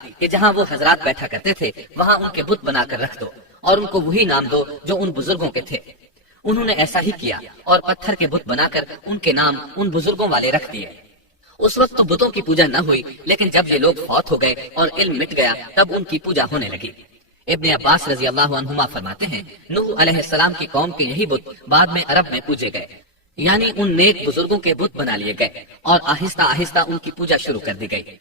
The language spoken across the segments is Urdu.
کہ جہاں وہ حضرات بیٹھا کرتے تھے وہاں ان کے بت بنا کر رکھ دو اور ان کو وہی نام دو جو ان بزرگوں کے تھے۔ انہوں نے ایسا ہی کیا اور پتھر کے بت بنا کر ان کے نام ان بزرگوں والے رکھ دیے۔ اس وقت تو بتوں کی پوجا نہ ہوئی، لیکن جب یہ لوگ فوت ہو گئے اور علم مٹ گیا تب ان کی پوجا ہونے لگی۔ ابن عباس رضی اللہ عنہما فرماتے ہیں نوح علیہ السلام کی قوم کے یہی بت بعد میں عرب میں پوجے گئے، یعنی ان نیک بزرگوں کے بت بنا لیے گئے اور آہستہ آہستہ ان کی پوجا شروع کر دی گئی،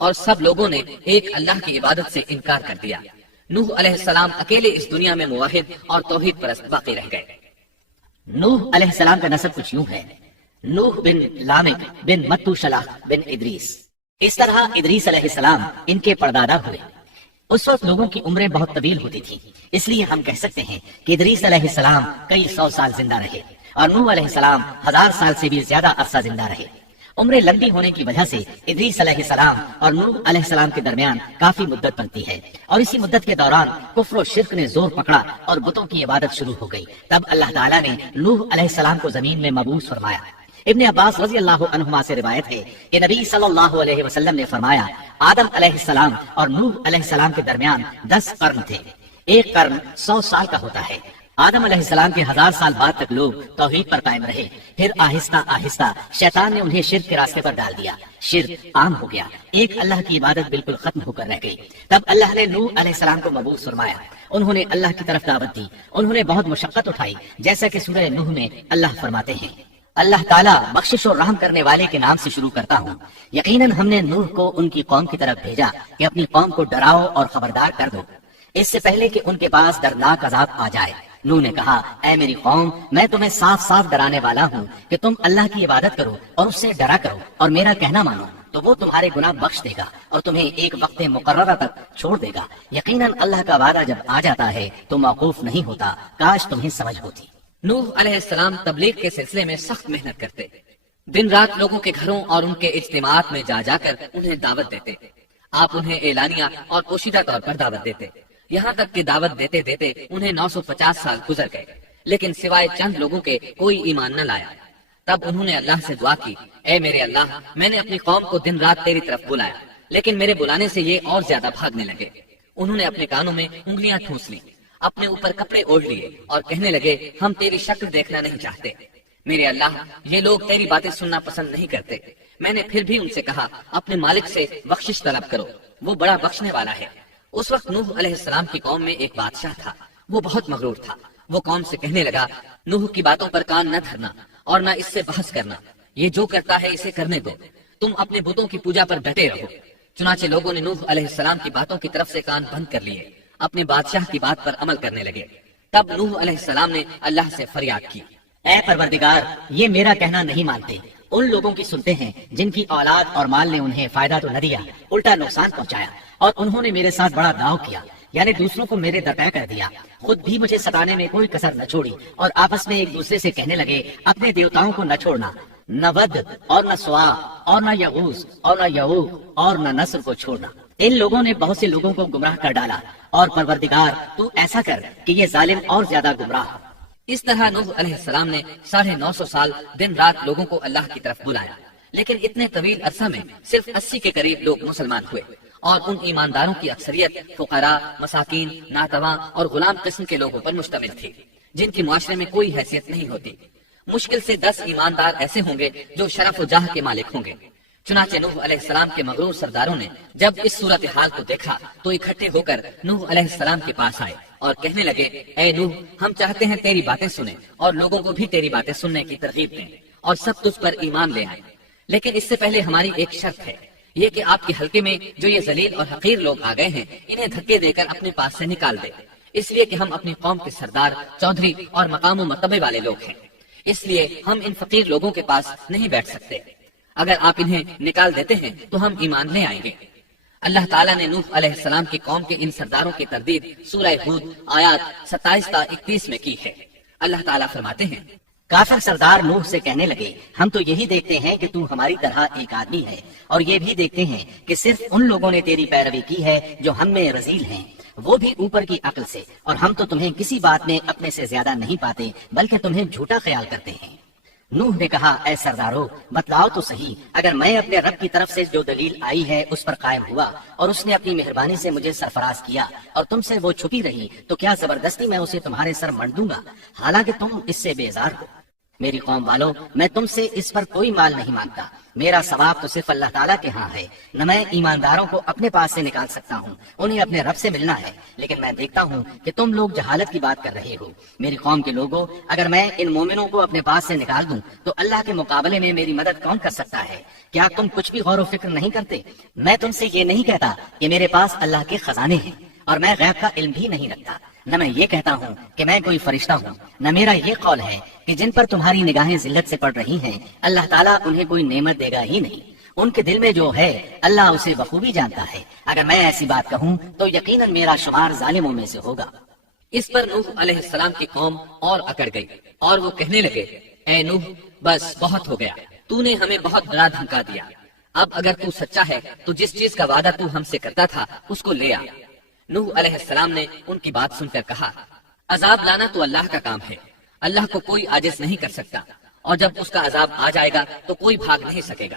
اور سب لوگوں نے ایک اللہ کی عبادت سے انکار کر دیا۔ نوح علیہ السلام اکیلے اس دنیا میں موحد اور توحید پرست باقی رہ گئے۔ نوح علیہ السلام کا نسب کچھ یوں ہے: نوح بن لامک بن متو شلاح بن ادریس۔ اس طرح ادریس علیہ السلام ان کے پردادا ہوئے۔ اس وقت لوگوں کی عمریں بہت طویل ہوتی تھی، اس لیے ہم کہہ سکتے ہیں کہ ادریس علیہ السلام کئی 100 سال زندہ رہے اور نوح علیہ السلام 1000 سال سے بھی زیادہ عرصہ زندہ رہے۔ عمریں لمبی ہونے کی وجہ سے ادریس علیہ السلام اور نوح علیہ السلام کے درمیان کافی مدت بنتی ہے، اور اسی مدت کے دوران کفر و شرک نے زور پکڑا اور بتوں کی عبادت شروع ہو گئی۔ تب اللہ تعالیٰ نے نوح علیہ السلام کو زمین میں مبعوث فرمایا۔ ابن عباس رضی اللہ عنہما سے روایت ہے کہ نبی صلی اللہ علیہ وسلم نے فرمایا آدم علیہ السلام اور نوح علیہ السلام کے درمیان 10 قرن تھے۔ ایک قرن 100 سال کا ہوتا ہے۔ آدم علیہ السلام کے 1000 سال بعد تک لوگ توحید پر قائم رہے، پھر آہستہ آہستہ شیطان نے انہیں شرک کے راستے پر ڈال دیا، شرک عام ہو گیا، ایک اللہ کی عبادت بالکل ختم ہو کر رہ گئی۔ تب اللہ نے نوح علیہ السلام کو مبعوث فرمایا، انہوں نے اللہ کی طرف دعوت دی، انہوں نے بہت مشقت اٹھائی، جیسا کہ سورہ نوح میں اللہ فرماتے ہیں اللہ تعالیٰ بخشش اور رحم کرنے والے کے نام سے شروع کرتا ہوں، یقیناً ہم نے نوح کو ان کی قوم کی طرف بھیجا کہ اپنی قوم کو ڈراؤ اور خبردار کر دو اس سے پہلے کہ ان کے پاس دردناک عذاب آ جائے۔ نوح نے کہا اے میری قوم، میں تمہیں صاف صاف ڈرانے والا ہوں کہ تم اللہ کی عبادت کرو اور اس سے ڈرا کرو اور میرا کہنا مانو، تو وہ تمہارے گناہ بخش دے گا اور تمہیں ایک وقت مقررہ تک چھوڑ دے گا۔ یقیناً اللہ کا وعدہ جب آ جاتا ہے تو موقوف نہیں ہوتا، کاش تمہیں سمجھ ہوتی۔ نوح علیہ السلام تبلیغ کے سلسلے میں سخت محنت کرتے، دن رات لوگوں کے گھروں اور ان کے اجتماعات میں جا جا کر انہیں دعوت دیتے۔ آپ انہیں اعلانیہ اور پوشیدہ طور پر دعوت دیتے، یہاں تک کہ دعوت دیتے دیتے انہیں 950 سال گزر گئے، لیکن سوائے چند لوگوں کے کوئی ایمان نہ لایا۔ تب انہوں نے اللہ سے دعا کی اے میرے اللہ، میں نے اپنی قوم کو دن رات تیری طرف بلایا، لیکن میرے بلانے سے یہ اور زیادہ بھاگنے لگے۔ انہوں نے اپنے کانوں میں انگلیاں ٹھونس لیں، اپنے اوپر کپڑے اوڑھ لیے اور کہنے لگے ہم تیری شکل دیکھنا نہیں چاہتے۔ میرے اللہ، یہ لوگ تیری باتیں سننا پسند نہیں کرتے۔ میں نے پھر بھی ان سے کہا اپنے مالک سے بخشش طلب کرو، وہ بڑا بخشنے والا ہے۔ اس وقت نوح علیہ السلام کی قوم میں ایک بادشاہ تھا، وہ بہت مغرور تھا۔ وہ قوم سے کہنے لگا نوح کی باتوں پر کان نہ دھرنا اور نہ اس سے بحث کرنا، یہ جو کرتا ہے اسے کرنے دو، تم اپنے بتوں کی پوجا پر ڈٹے رہو۔ چنانچہ لوگوں نے نوح علیہ السلام کی باتوں کی طرف سے کان بند کر لیے، اپنے بادشاہ کی بات پر عمل کرنے لگے۔ تب نوح علیہ السلام نے اللہ سے فریاد کی اے پروردگار، یہ میرا کہنا نہیں مانتے، ان لوگوں کی سنتے ہیں جن کی اولاد اور مال نے انہیں فائدہ تو نہ دیا، الٹا نقصان پہنچایا، اور انہوں نے میرے ساتھ بڑا داؤ کیا، یعنی دوسروں کو میرے درپے کر دیا، خود بھی مجھے ستانے میں کوئی کسر نہ چھوڑی، اور آپس میں ایک دوسرے سے کہنے لگے اپنے دیوتاؤں کو نہ چھوڑنا، نہ ود اور نہ سوا اور نہ یغوث اور نہ یعوق اور نہ نصر کو چھوڑنا۔ ان لوگوں نے بہت سے لوگوں کو گمراہ کر ڈالا، اور پروردگار تو ایسا کر کہ یہ ظالم اور زیادہ گمراہ ہو۔ اس طرح نوح علیہ السلام نے 950 سال دن رات لوگوں کو اللہ کی طرف بلایا، لیکن اتنے طویل عرصہ میں صرف 80 کے قریب لوگ مسلمان ہوئے، اور ان ایمانداروں کی اکثریت فقراء، مساکین، ناتواں اور غلام قسم کے لوگوں پر مشتمل تھی، جن کی معاشرے میں کوئی حیثیت نہیں ہوتی۔ مشکل سے 10 ایماندار ایسے ہوں گے جو شرف و جاہ کے مالک ہوں گے۔ چنانچہ نوح علیہ السلام کے مغرور سرداروں نے جب اس صورتحال کو دیکھا تو اکٹھے ہو کر نوح علیہ السلام کے پاس آئے اور کہنے لگے اے نوح، ہم چاہتے ہیں تیری باتیں سنیں اور لوگوں کو بھی تیری باتیں سننے کی ترغیب دیں اور سب تجھ پر ایمان لے آئیں، لیکن اس سے پہلے ہماری ایک شرط ہے، یہ کہ آپ کے حلقے میں جو یہ ذلیل اور حقیر لوگ آ گئے ہیں انہیں دھکے دے کر اپنے پاس سے نکال دیں، اس لیے کہ ہم اپنی قوم کے سردار، چودھری اور مقام و مرتبے والے لوگ ہیں، اس لیے ہم ان فقیر لوگوں کے پاس نہیں بیٹھ سکتے۔ اگر آپ انہیں نکال دیتے ہیں تو ہم ایمان لے آئیں گے۔ اللہ تعالیٰ نے نوح علیہ السلام کی قوم کے ان سرداروں کی تردید سورہ ہود آیات 27 تا 31 میں کی ہے۔ اللہ تعالیٰ فرماتے ہیں کافر سردار نوح سے کہنے لگے ہم تو یہی دیکھتے ہیں کہ تو ہماری طرح ایک آدمی ہے، اور یہ بھی دیکھتے ہیں کہ صرف ان لوگوں نے تیری پیروی کی ہے جو ہم میں رذیل ہیں، وہ بھی اوپر کی عقل سے، اور ہم تو تمہیں کسی بات میں اپنے سے زیادہ نہیں پاتے بلکہ تمہیں جھوٹا خیال کرتے ہیں۔ نوح نے کہا اے سردارو بتلاؤ تو صحیح، اگر میں اپنے رب کی طرف سے جو دلیل آئی ہے اس پر قائم ہوا اور اس نے اپنی مہربانی سے مجھے سرفراز کیا اور تم سے وہ چھپی رہی تو کیا زبردستی میں اسے تمہارے سر منڈ دوں گا، حالانکہ تم اس سے بیزار ہو۔ میری قوم والوں، میں تم سے اس پر کوئی مال نہیں مانگتا، میرا ثواب تو صرف اللہ تعالیٰ کے ہاں ہے، نہ میں ایمانداروں کو اپنے پاس سے نکال سکتا ہوں، انہیں اپنے رب سے ملنا ہے، لیکن میں دیکھتا ہوں کہ تم لوگ جہالت کی بات کر رہے ہو۔ میری قوم کے لوگوں، اگر میں ان مومنوں کو اپنے پاس سے نکال دوں تو اللہ کے مقابلے میں میری مدد کون کر سکتا ہے؟ کیا تم کچھ بھی غور و فکر نہیں کرتے؟ میں تم سے یہ نہیں کہتا کہ میرے پاس اللہ کے خزانے ہیں اور میں غیب کا علم بھی نہیں رکھتا، نہ میں یہ کہتا ہوں کہ میں کوئی فرشتہ ہوں، نہ میرا یہ قول ہے کہ جن پر تمہاری نگاہیں ذلت سے پڑ رہی ہیں اللہ تعالیٰ انہیں کوئی نعمت دے گا ہی نہیں، ان کے دل میں جو ہے اللہ اسے بخوبی جانتا ہے۔ اگر میں ایسی بات کہوں تو یقیناً میرا شمار ظالموں میں سے ہوگا۔ اس پر نوح علیہ السلام کی قوم اور اکڑ گئی اور وہ کہنے لگے، اے نوح بس بہت ہو گیا، تو نے ہمیں بہت ڈرا دھمکا دیا، اب اگر تو سچا ہے تو جس چیز کا وعدہ تو ہم سے کرتا تھا اس کو لے آ۔ نوح علیہ السلام نے ان کی بات سن کر کہا، عذاب لانا تو اللہ کا کام ہے، اللہ کو کوئی عاجز نہیں کر سکتا، اور جب اس کا عذاب آ جائے گا تو کوئی بھاگ نہیں سکے گا۔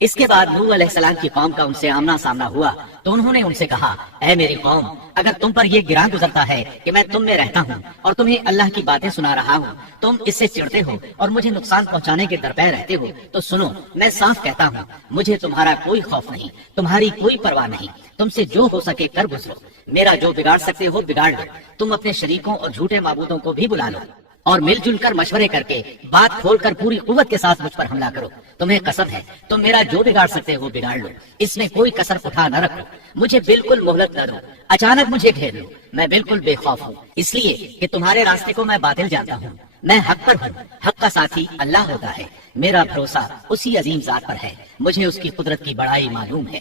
اس کے بعد نوح علیہ السلام کی قوم کا ان سے آمنا سامنا ہوا تو انہوں نے ان سے کہا، اے میری قوم، اگر تم پر یہ گراں گزرتا ہے کہ میں تم میں رہتا ہوں اور تمہیں اللہ کی باتیں سنا رہا ہوں، تم اس سے چڑھتے ہو اور مجھے نقصان پہنچانے کے درپے رہتے ہو، تو سنو، میں صاف کہتا ہوں، مجھے تمہارا کوئی خوف نہیں، تمہاری کوئی پرواہ نہیں، تم سے جو ہو سکے کر گزرو، میرا جو بگاڑ سکتے ہو بگاڑ لو، تم اپنے شریکوں اور جھوٹے معبودوں کو بھی بلا لو اور مل جل کر مشورے کر کے بات کھول کر پوری قوت کے ساتھ مجھ پر حملہ کرو، تمہیں قسم ہے تم میرا جو بگاڑ سکتے ہو بگاڑ لو، اس میں کوئی کسر اٹھا نہ رکھو، مجھے بالکل مہلت نہ دو، اچانک مجھے گھیر لو، میں بالکل بے خوف ہوں، اس لیے کہ تمہارے راستے کو میں باطل جانتا ہوں، میں حق پر ہوں، حق کا ساتھی اللہ ہوتا ہے، میرا بھروسہ اسی عظیم ذات پر ہے، مجھے اس کی قدرت کی بڑائی معلوم ہے۔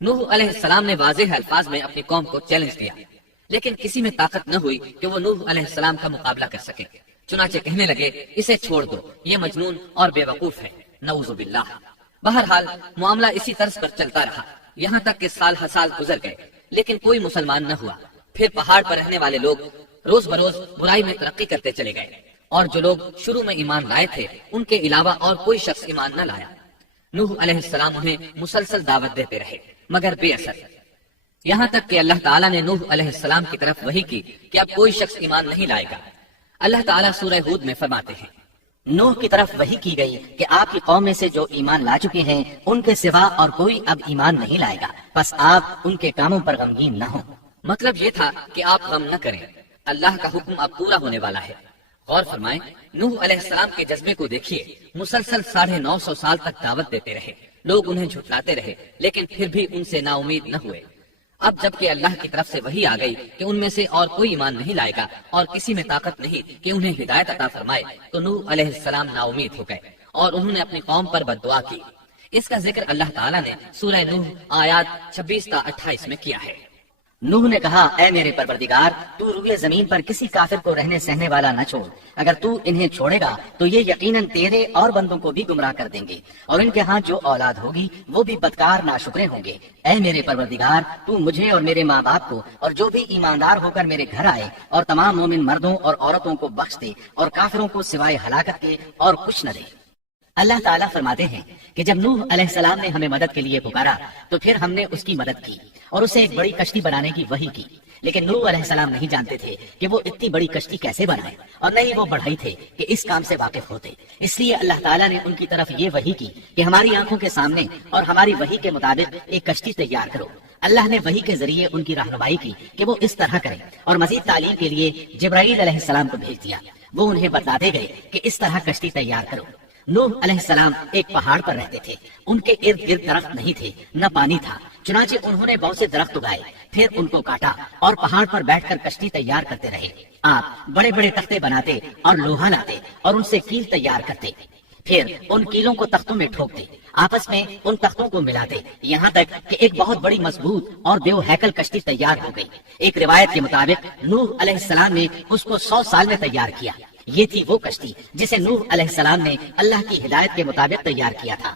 نوح علیہ السلام نے واضح الفاظ میں اپنی قوم کو چیلنج دیا، لیکن کسی میں طاقت نہ ہوئی کہ وہ نوح علیہ السلام کا مقابلہ کر سکے، چنانچہ کہنے لگے، اسے چھوڑ دو، یہ مجنون اور بے وقوف ہے، نعوذ باللہ۔ بہرحال معاملہ اسی طرز پر چلتا رہا، یہاں تک کہ سال ہر سال گزر گئے، لیکن کوئی مسلمان نہ ہوا۔ پھر پہاڑ پر رہنے والے لوگ روز بروز برائی میں ترقی کرتے چلے گئے، اور جو لوگ شروع میں ایمان لائے تھے ان کے علاوہ اور کوئی شخص ایمان نہ لایا۔ نوح علیہ السلام انہیں مسلسل دعوت دیتے رہے مگر بے اثر، یہاں تک کہ اللہ تعالیٰ نے نوح علیہ السلام کی طرف وحی کی کہ اب کوئی شخص ایمان نہیں لائے گا۔ اللہ تعالیٰ سورہ ہود میں فرماتے ہیں، نوح کی طرف وحی کی گئی کہ آپ کی قوم میں سے جو ایمان لا چکے ہیں ان کے سوا اور کوئی اب ایمان نہیں لائے گا، بس آپ ان کے کاموں پر غمگین نہ ہوں۔ مطلب یہ تھا کہ آپ غم نہ کریں، اللہ کا حکم اب پورا ہونے والا ہے۔ غور فرمائیں، نوح علیہ السلام کے جذبے کو دیکھیے، مسلسل 950 سال تک دعوت دیتے رہے، لوگ انہیں جھٹلاتے رہے، لیکن پھر بھی ان سے نا امید نہ ہوئے۔ اب جب کہ اللہ کی طرف سے وحی آ گئی کہ ان میں سے اور کوئی ایمان نہیں لائے گا اور کسی میں طاقت نہیں کہ انہیں ہدایت عطا فرمائے، تو نوح علیہ السلام نا امید ہو گئے اور انہوں نے اپنی قوم پر بد دعا کی۔ اس کا ذکر اللہ تعالیٰ نے سورہ نوح آیات 26 تا 28 میں کیا ہے۔ نوح نے کہا، اے میرے پروردگار، تو روئے زمین پر کسی کافر کو رہنے سہنے والا نہ چھوڑ، اگر تو انہیں چھوڑے گا تو یہ یقیناً تیرے اور بندوں کو بھی گمراہ کر دیں گے، اور ان کے ہاں جو اولاد ہوگی وہ بھی بدکار ناشکرے ہوں گے۔ اے میرے پروردگار، تو مجھے اور میرے ماں باپ کو اور جو بھی ایماندار ہو کر میرے گھر آئے اور تمام مومن مردوں اور عورتوں کو بخش دے، اور کافروں کو سوائے ہلاکت کے اور کچھ نہ دے۔ اللہ تعالیٰ فرماتے ہیں کہ جب نوح علیہ السلام نے ہمیں مدد کے لیے پکارا تو پھر ہم نے اس کی مدد کی اور اسے ایک بڑی کشتی بنانے کی وحی کی، لیکن نوح علیہ السلام نہیں جانتے تھے کہ وہ اتنی بڑی کشتی کیسے بنائے، اور نہ ہی وہ بڑھئی تھے کہ اس کام سے واقف ہوتے۔ اس لیے اللہ تعالیٰ نے ان کی طرف یہ وحی کی کہ ہماری آنکھوں کے سامنے اور ہماری وحی کے مطابق ایک کشتی تیار کرو۔ اللہ نے وحی کے ذریعے ان کی رہنمائی کی کہ وہ اس طرح کریں، اور مزید تعلیم کے لیے جبرائیل علیہ السلام کو بھیج دیا، وہ انہیں بتلاتے گئے کہ اس طرح کشتی تیار کرو۔ نوح علیہ السلام ایک پہاڑ پر رہتے تھے، ان کے ارد گرد درخت نہیں تھے، نہ پانی تھا، چنانچہ انہوں نے بہت سے درخت اگائے، پھر ان کو کاٹا اور پہاڑ پر بیٹھ کر کشتی تیار کرتے رہے۔ آپ بڑے بڑے تختے بناتے اور لوہا لاتے اور ان سے کیل تیار کرتے، پھر ان کیلوں کو تختوں میں ٹھوکتے، آپس میں ان تختوں کو ملاتے، یہاں تک کہ ایک بہت بڑی مضبوط اور دیو ہیکل کشتی تیار ہو گئی۔ ایک روایت کے مطابق نوح علیہ السلام نے اس کو 100 سال میں تیار کیا۔ یہ تھی وہ کشتی جسے نوح علیہ السلام نے اللہ کی ہدایت کے مطابق تیار کیا تھا۔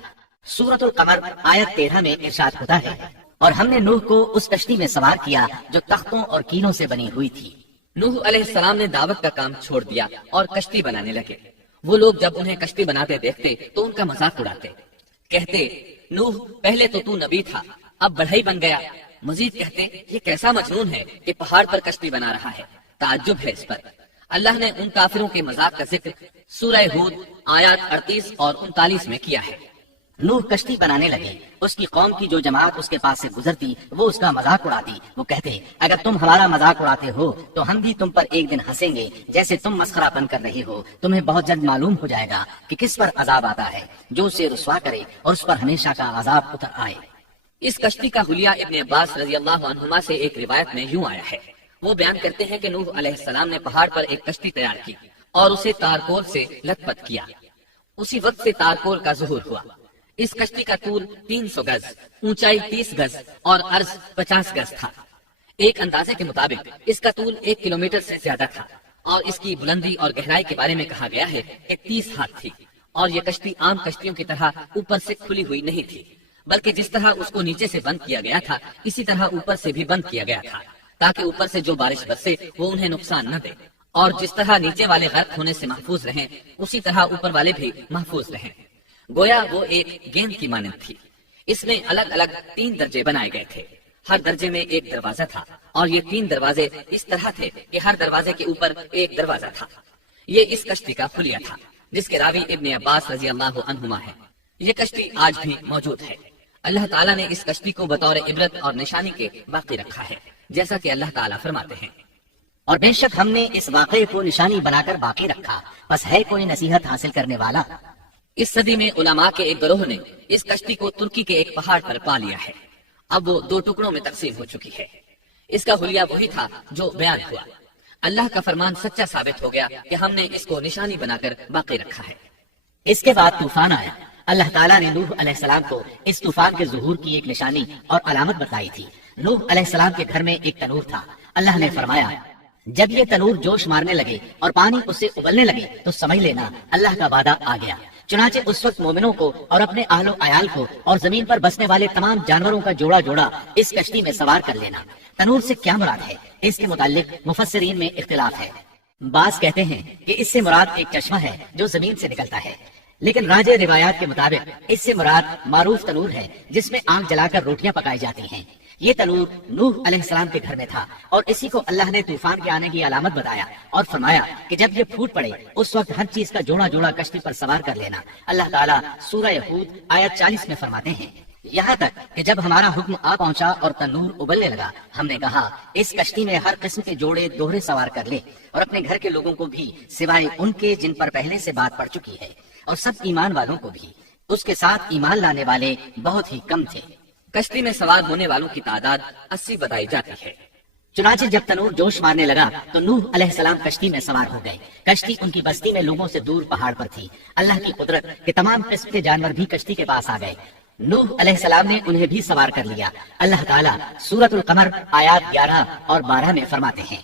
سورۃ القمر آیت 13 میں ارشاد ہوتا ہے، اور ہم نے نوح کو اس کشتی میں سوار کیا جو تختوں اور کینوں سے بنی ہوئی تھی۔ نوح علیہ السلام نے دعوت کا کام چھوڑ دیا اور کشتی بنانے لگے، وہ لوگ جب انہیں کشتی بناتے دیکھتے تو ان کا مذاق اڑاتے، کہتے نوح پہلے تو نبی تھا، اب بڑھئی بن گیا۔ مزید کہتے یہ کیسا مجنون ہے کہ پہاڑ پر کشتی بنا رہا ہے، تعجب ہے اس پر۔ اللہ نے ان کافروں کے مذاق کا ذکر سورہ ہود آیات 38 اور 39 میں کیا ہے۔ نوح کشتی بنانے لگے، اس کی قوم کی جو جماعت اس کے پاس سے گزرتی وہ اس کا مذاق اڑاتی۔ وہ کہتے اگر تم ہمارا مذاق اڑاتے ہو تو ہم بھی تم پر ایک دن ہنسیں گے جیسے تم مسخرہ پن کر رہے ہو۔ تمہیں بہت جلد معلوم ہو جائے گا کہ کس پر عذاب آتا ہے، جو اسے رسوا کرے اور اس پر ہمیشہ کا عذاب اتر آئے۔ اس کشتی کا حلیہ ابن عباس رضی اللہ عنہما سے ایک روایت میں یوں آیا ہے، وہ بیان کرتے ہیں کہ نوح علیہ السلام نے پہاڑ پر ایک کشتی تیار کی اور اسے تارکول سے لت پت کیا۔ اسی وقت سے تارکول کا ظہور ہوا۔ اس کشتی کا طول 300 گز، اونچائی 30 گز اور عرض 50 گز تھا۔ ایک اندازے کے مطابق اس کا طول 1 کلومیٹر سے زیادہ تھا اور اس کی بلندی اور گہرائی کے بارے میں کہا گیا ہے کہ 30 ہاتھ تھی، اور یہ کشتی عام کشتیوں کی طرح اوپر سے کھلی ہوئی نہیں تھی، بلکہ جس طرح اس کو نیچے سے بند کیا گیا تھا اسی طرح اوپر سے بھی بند کیا گیا تھا، تاکہ اوپر سے جو بارش برسے وہ انہیں نقصان نہ دے، اور جس طرح نیچے والے غرق ہونے سے محفوظ رہیں اسی طرح اوپر والے بھی محفوظ رہیں۔ گویا وہ ایک گیند کی مانند تھی۔ اس میں الگ الگ 3 درجے بنائے گئے تھے، ہر درجے میں ایک دروازہ تھا، اور یہ 3 دروازے اس طرح تھے کہ ہر دروازے کے اوپر ایک دروازہ تھا۔ یہ اس کشتی کا حلیہ تھا جس کے راوی ابن عباس رضی اللہ عنہما ہے۔ یہ کشتی آج بھی موجود ہے۔ اللہ تعالیٰ نے اس کشتی کو بطور عبرت اور نشانی کے باقی رکھا ہے، جیسا کہ اللہ تعالیٰ فرماتے ہیں، اور بے شک ہم نے اس واقعے کو نشانی بنا کر باقی رکھا، بس ہے کوئی نصیحت حاصل کرنے والا۔ اس صدی میں علماء کے ایک گروہ نے اس کشتی کو ترکی کے ایک پہاڑ پر پا لیا ہے۔ اب وہ 2 ٹکڑوں میں تقسیم ہو چکی ہے۔ اس کا حلیہ وہی تھا جو بیان ہوا۔ اللہ کا فرمان سچا ثابت ہو گیا کہ ہم نے اس کو نشانی بنا کر باقی رکھا ہے۔ اس کے بعد طوفان آیا۔ اللہ تعالیٰ نے نوح علیہ السلام کو اس طوفان کے ظہور کی ایک نشانی اور علامت بتائی تھی۔ نوح علیہ السلام کے گھر میں ایک تنور تھا۔ اللہ نے فرمایا جب یہ تنور جوش مارنے لگے اور پانی اس سے ابلنے لگے تو سمجھ لینا اللہ کا وعدہ آ گیا۔ چنانچہ اس وقت مومنوں کو اور اپنے اہل و عیال کو اور زمین پر بسنے والے تمام جانوروں کا جوڑا جوڑا اس کشتی میں سوار کر لینا۔ تنور سے کیا مراد ہے، اس کے متعلق مفسرین میں اختلاف ہے۔ بعض کہتے ہیں کہ اس سے مراد ایک چشمہ ہے جو زمین سے نکلتا ہے، لیکن راجع روایات کے مطابق اس سے مراد معروف تنور ہے جس میں آگ جلا کر روٹیاں پکائی جاتی ہیں۔ یہ تنور نوح علیہ السلام کے گھر میں تھا اور اسی کو اللہ نے طوفان کے آنے کی علامت بتایا اور فرمایا کہ جب یہ پھوٹ پڑے اس وقت ہر چیز کا جوڑا جوڑا کشتی پر سوار کر لینا۔ اللہ تعالیٰ سورہ ہود آیت 40 میں فرماتے ہیں یہاں تک کہ جب ہمارا حکم آ پہنچا اور تنور ابلنے لگا ہم نے کہا اس کشتی میں ہر قسم کے جوڑے دوہرے سوار کر لے اور اپنے گھر کے لوگوں کو بھی سوائے ان کے جن پر پہلے سے بات پڑ چکی ہے، اور سب ایمان والوں کو بھی۔ اس کے ساتھ ایمان لانے والے بہت ہی کم تھے۔ کشتی میں سوار ہونے والوں کی تعداد 80 بتائی جاتی ہے۔ چنانچہ جب تنور جوش مارنے لگا تو نوح علیہ السلام کشتی میں سوار ہو گئے۔ کشتی ان کی بستی میں لوگوں سے دور پہاڑ پر تھی۔ اللہ کی قدرت کہ تمام قسم کے جانور بھی کشتی کے پاس آ گئے۔ نوح علیہ السلام نے انہیں بھی سوار کر لیا۔ اللہ تعالیٰ سورۃ القمر آیات 11 اور 12 میں فرماتے ہیں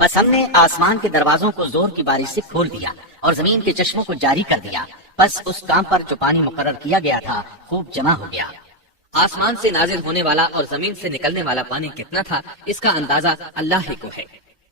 بس ہم نے آسمان کے دروازوں کو زور کی بارش سے کھول دیا اور زمین کے چشموں کو جاری کر دیا، بس اس کام پر جو پانی مقرر کیا گیا تھا خوب جمع ہو گیا۔ آسمان سے نازل ہونے والا اور زمین سے نکلنے والا پانی کتنا تھا اس کا اندازہ اللہ ہی کو ہے۔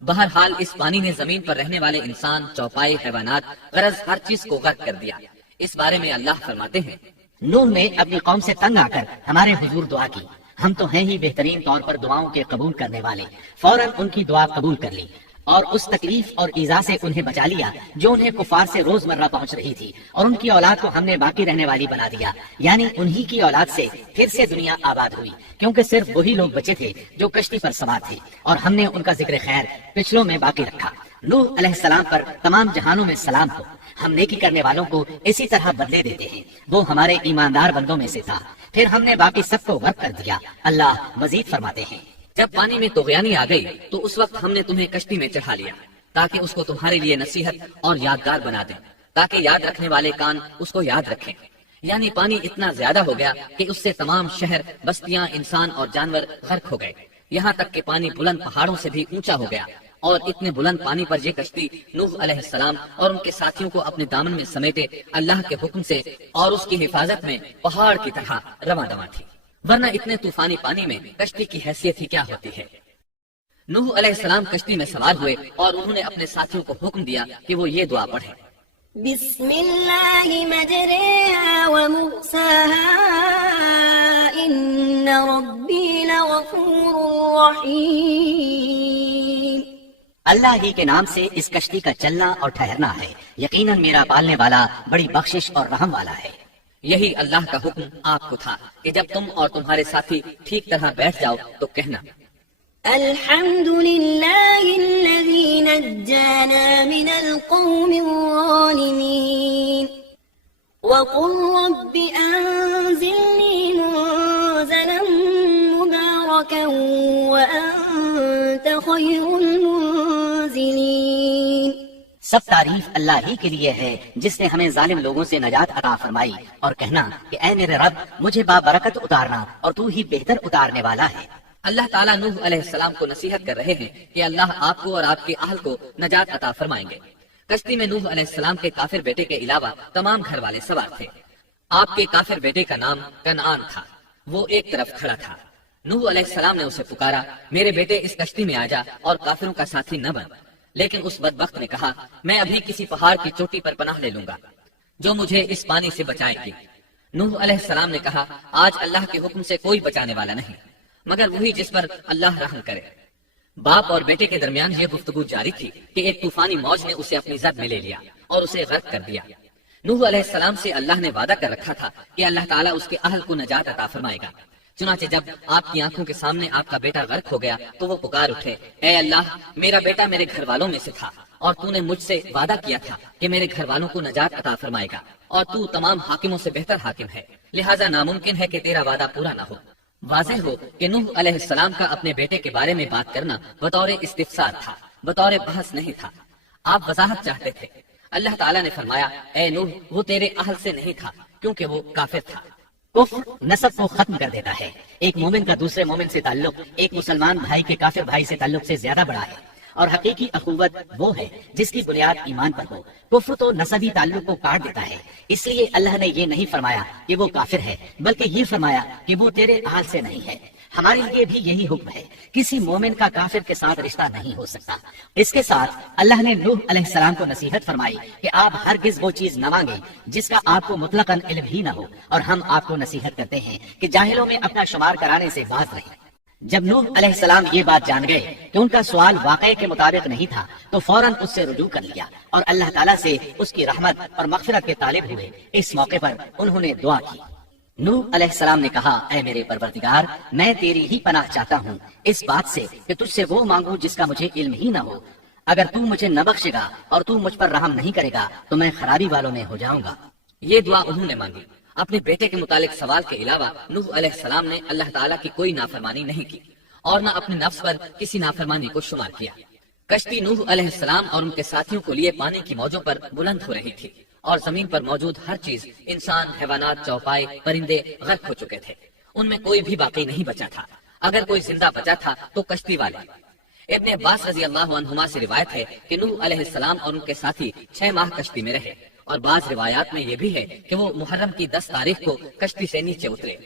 بہرحال اس پانی نے زمین پر رہنے والے انسان، چوپائے، حیوانات، غرض ہر چیز کو غرق کر دیا۔ اس بارے میں اللہ فرماتے ہیں نوح نے اپنی قوم سے تنگ آ کر ہمارے حضور دعا کی، ہم تو ہیں ہی بہترین طور پر دعاؤں کے قبول کرنے والے۔ فوراً ان کی دعا قبول کر لی اور اس تکلیف اور ایذا سے انہیں بچا لیا جو انہیں کفار سے روزمرہ پہنچ رہی تھی، اور ان کی اولاد کو ہم نے باقی رہنے والی بنا دیا، یعنی انہی کی اولاد سے پھر سے دنیا آباد ہوئی، کیونکہ صرف وہی لوگ بچے تھے جو کشتی پر سوار تھے، اور ہم نے ان کا ذکر خیر پچھلوں میں باقی رکھا۔ نوح علیہ السلام پر تمام جہانوں میں سلام ہو۔ ہم نیکی کرنے والوں کو اسی طرح بدلے دیتے ہیں، وہ ہمارے ایماندار بندوں میں سے تھا، پھر ہم نے باقی سب کو غرق کر دیا۔ اللہ مزید فرماتے ہیں جب پانی میں طغیانی آ گئی تو اس وقت ہم نے تمہیں کشتی میں چڑھا لیا تاکہ اس کو تمہارے لیے نصیحت اور یادگار بنا دیں، تاکہ یاد رکھنے والے کان اس کو یاد رکھیں۔ یعنی پانی اتنا زیادہ ہو گیا کہ اس سے تمام شہر، بستیاں، انسان اور جانور غرق ہو گئے، یہاں تک کہ پانی بلند پہاڑوں سے بھی اونچا ہو گیا، اور اتنے بلند پانی پر یہ کشتی نوح علیہ السلام اور ان کے ساتھیوں کو اپنے دامن میں سمیٹے اللہ کے حکم سے اور اس کی حفاظت میں پہاڑ کی طرح رواں دواں تھی، ورنہ اتنے طوفانی پانی میں کشتی کی حیثیت ہی کیا ہوتی ہے۔ نوح علیہ السلام کشتی میں سوار ہوئے اور انہوں نے اپنے ساتھیوں کو حکم دیا کہ وہ یہ دعا پڑھیں بسم الله مجريها ومرساها إن ربي لغفور رحيم. اللہ ہی کے نام سے اس کشتی کا چلنا اور ٹھہرنا ہے، یقیناً میرا پالنے والا بڑی بخشش اور رحم والا ہے۔ یہی اللہ کا حکم آپ کو تھا کہ جب تم اور تمہارے ساتھی ٹھیک طرح بیٹھ جاؤ تو کہنا الحمد لله الذي نجانا من القوم الظالمين وقل رب أنزلني منزلا مباركا وأنت خير المنزلين. سب تعریف اللہ ہی کے لیے ہے جس نے ہمیں ظالم لوگوں سے نجات عطا فرمائی، اور کہنا کہ اے میرے رب مجھے بابرکت اتارنا اور تو ہی بہتر اتارنے والا ہے۔ اللہ تعالیٰ نوح علیہ السلام کو نصیحت کر رہے ہیں کہ اللہ آپ کو اور آپ کے اہل کو نجات عطا فرمائیں گے۔ کشتی میں نوح علیہ السلام کے کافر بیٹے کے علاوہ تمام گھر والے سوار تھے۔ آپ کے کافر بیٹے کا نام کنعان تھا، وہ ایک طرف کھڑا تھا۔ نوح علیہ السلام نے اسے پکارا، میرے بیٹے اس کشتی میں آ جا اور کافروں کا ساتھی نہ بن، لیکن اس بدبخت نے کہا میں ابھی کسی پہاڑ کی چوٹی پر پناہ لے لوں گا جو مجھے اس پانی سے بچائے گی۔ نوح علیہ السلام نے کہا آج اللہ کے حکم سے کوئی بچانے والا نہیں مگر وہی جس پر اللہ رحم کرے۔ باپ اور بیٹے کے درمیان یہ گفتگو جاری تھی کہ ایک طوفانی موج نے اسے اپنی زد میں لے لیا اور اسے غرق کر دیا۔ نوح علیہ السلام سے اللہ نے وعدہ کر رکھا تھا کہ اللہ تعالیٰ اس کے اہل کو نجات عطا فرمائے گا۔ چنانچہ جب آپ کی آنکھوں کے سامنے آپ کا بیٹا غرق ہو گیا تو وہ پکار اٹھے، اے اللہ میرا بیٹا میرے گھر والوں میں سے تھا اور تو نے مجھ سے وعدہ کیا تھا کہ میرے گھر والوں کو نجات عطا فرمائے گا، اور تو تمام حاکموں سے بہتر حاکم ہے، لہٰذا ناممکن ہے کہ تیرا وعدہ پورا نہ ہو۔ واضح ہو کہ نوح علیہ السلام کا اپنے بیٹے کے بارے میں بات کرنا بطور استفسار تھا، بطور بحث نہیں تھا۔ آپ وضاحت چاہتے تھے۔ اللہ تعالیٰ نے فرمایا اے نوح وہ تیرے اہل سے نہیں تھا کیونکہ وہ کافر تھا۔ کفر نسب کو ختم کر دیتا ہے۔ ایک مومن کا دوسرے مومن سے تعلق ایک مسلمان بھائی کے کافر بھائی سے تعلق سے زیادہ بڑا ہے، اور حقیقی اخوت وہ ہے جس کی بنیاد ایمان پر ہو۔ کفر تو نسبی تعلق کو کاٹ دیتا ہے، اس لیے اللہ نے یہ نہیں فرمایا کہ وہ کافر ہے، بلکہ یہ فرمایا کہ وہ تیرے اہل سے نہیں ہے۔ ہمارے لیے بھی یہی حکم ہے، کسی مومن کا کافر کے ساتھ رشتہ نہیں ہو سکتا۔ اس کے ساتھ اللہ نے نوح علیہ السلام کو نصیحت فرمائی کہ آپ ہرگز وہ چیز نہ مانگیں جس کا آپ کو مطلقاً علم ہی نہ ہو، اور ہم آپ کو نصیحت کرتے ہیں کہ جاہلوں میں اپنا شمار کرانے سے باز رہیں۔ جب نوح علیہ السلام یہ بات جان گئے کہ ان کا سوال واقعے کے مطابق نہیں تھا تو فوراً اس سے رجوع کر لیا اور اللہ تعالیٰ سے اس کی رحمت اور مغفرت کے طالب ہوئے۔ اس موقع پر انہوں نے دعا کی۔ نوح علیہ السلام نے کہا اے میرے پروردگار میں تیری ہی پناہ چاہتا ہوں اس بات سے کہ تجھ سے وہ مانگوں جس کا مجھے علم ہی نہ ہو۔ اگر تو مجھے نہ بخشے گا اور تو مجھ پر رحم نہیں کرے گا تو میں خرابی والوں میں ہو جاؤں گا۔ یہ دعا انہوں نے مانگی۔ اپنے بیٹے کے متعلق سوال کے علاوہ نوح علیہ السلام نے اللہ تعالیٰ کی کوئی نافرمانی نہیں کی اور نہ اپنے نفس پر کسی نافرمانی کو شمار کیا۔ کشتی نوح علیہ السلام اور ان کے ساتھیوں کو لیے پانی کی موجوں پر بلند ہو رہی تھی، اور زمین پر موجود ہر چیز، انسان، حیوانات، چوپائے، پرندے غرق ہو چکے تھے۔ ان میں کوئی بھی باقی نہیں بچا تھا۔ اگر کوئی زندہ بچا تھا تو کشتی والے۔ ابن عباس رضی اللہ عنہما سے روایت ہے کہ نوح علیہ السلام اور ان کے ساتھی 6 ماہ کشتی میں رہے، اور بعض روایات میں یہ بھی ہے کہ وہ محرم کی 10 تاریخ کو کشتی سے نیچے اترے۔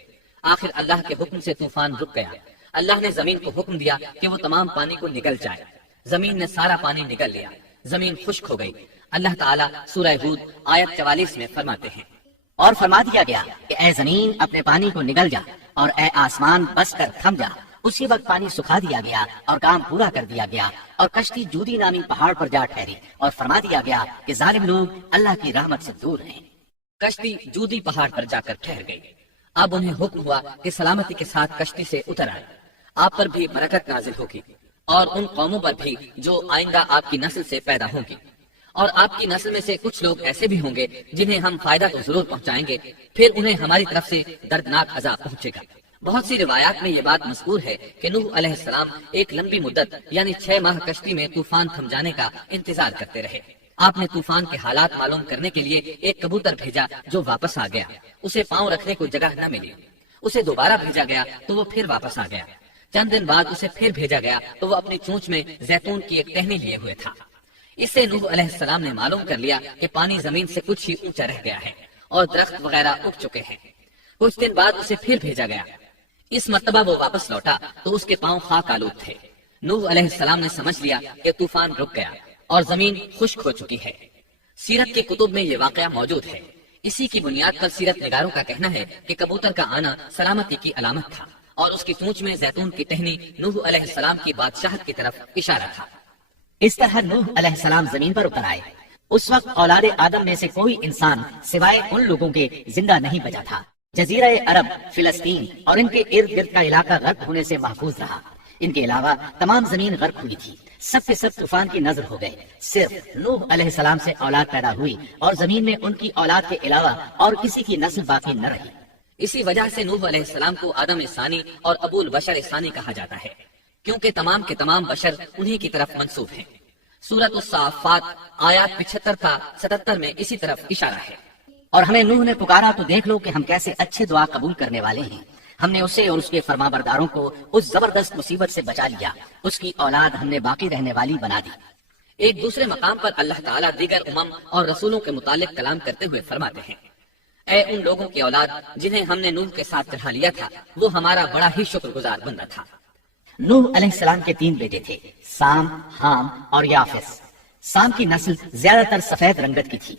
آخر اللہ کے حکم سے طوفان رک گیا۔ اللہ نے زمین کو حکم دیا کہ وہ تمام پانی کو نگل جائے۔ زمین نے سارا پانی نگل لیا، زمین خشک ہو گئی۔ اللہ تعالیٰ سورہ ہود آیت 44 میں فرماتے ہیں اور فرما دیا گیا کہ اے زمین اپنے پانی کو نگل جا اور اے آسمان بس کر تھم جا۔ اسی وقت پانی سکھا دیا گیا اور کام پورا کر دیا گیا، اور کشتی جودی نامی پہاڑ پر جا ٹھہری، اور فرما دیا گیا کہ ظالم لوگ اللہ کی رحمت سے دور ہیں۔ کشتی جودی پہاڑ پر جا کر ٹھہر گئی۔ اب انہیں حکم ہوا کہ سلامتی کے ساتھ کشتی سے اتر آئے۔ آپ پر بھی برکت نازل ہوگی اور ان قوموں پر بھی جو آئندہ آپ کی نسل سے پیدا ہوں گی، اور آپ کی نسل میں سے کچھ لوگ ایسے بھی ہوں گے جنہیں ہم فائدہ تو ضرور پہنچائیں گے، پھر انہیں ہماری طرف سے دردناک عذاب پہنچے گا۔ بہت سی روایات میں یہ بات مذکور ہے کہ نوح علیہ السلام ایک لمبی مدت یعنی 6 ماہ کشتی میں طوفان تھم جانے کا انتظار کرتے رہے۔ آپ نے طوفان کے حالات معلوم کرنے کے لیے ایک کبوتر بھیجا جو واپس آ گیا۔ اسے پاؤں رکھنے کو جگہ نہ ملی، اسے دوبارہ بھیجا گیا تو وہ پھر واپس آ گیا۔ چند دن بعد اسے پھر بھیجا گیا تو وہ اپنی چونچ میں زیتون کی ایک ٹہنی لیے ہوئے تھا۔ اس سے نوح علیہ السلام نے معلوم کر لیا کہ پانی زمین سے کچھ ہی اونچا رہ گیا ہے اور درخت وغیرہ اگ چکے ہیں۔ کچھ دن بعد اسے پھر بھیجا گیا۔ اس مرتبہ وہ واپس لوٹا تو اس کے پاؤں خاک آلود تھے۔ نوح علیہ السلام نے سمجھ لیا کہ طوفان رک گیا اور زمین خشک ہو چکی ہے۔ سیرت کے کتب میں یہ واقعہ موجود ہے. اسی کی بنیاد پر سیرت نگاروں کا کہنا ہے کہ کبوتر کا آنا سلامتی کی علامت تھا اور اس کی چونچ میں زیتون کی ٹہنی نوح علیہ السلام کی بادشاہت کی طرف اشارہ تھا. اس طرح نوح علیہ السلام زمین پر اتر آئے. اس وقت اولاد آدم میں سے کوئی انسان سوائے ان لوگوں کے زندہ نہیں بچا تھا. جزیرہ عرب، فلسطین اور ان کے ارد گرد کا علاقہ غرق ہونے سے محفوظ رہا. ان کے علاوہ تمام زمین غرق ہوئی تھی. سب کے سب طوفان کی نظر ہو گئے. صرف نوح علیہ السلام سے اولاد پیدا ہوئی اور زمین میں ان کی اولاد کے علاوہ اور کسی کی نسل باقی نہ رہی. اسی وجہ سے نوح علیہ السلام کو آدم ثانی اور ابو البشر ثانی کہا جاتا ہے، کیونکہ تمام کے تمام بشر انہی کی طرف منسوب ہیں. سورۃ الصافات آیات 75 تا 77 میں اسی طرف اشارہ ہے. اور ہمیں نوح نے پکارا تو دیکھ لو کہ ہم کیسے اچھے دعا قبول کرنے والے ہیں. ہم نے اسے اور اس کے فرمانبرداروں کو اس زبردست مصیبت سے بچا لیا. اس کی اولاد ہم نے باقی رہنے والی بنا دی. ایک دوسرے مقام پر اللہ تعالیٰ دیگر امم اور رسولوں کے متعلق کلام کرتے ہوئے فرماتے ہیں، اے ان لوگوں کی اولاد جنہیں ہم نے نوح کے ساتھ چڑھا لیا تھا، وہ ہمارا بڑا ہی شکر گزار بندہ تھا. نوح علیہ السلام کے 3 بیٹے تھے، سام، حام اور یافس. سام کی نسل زیادہ تر سفید رنگت کی تھی.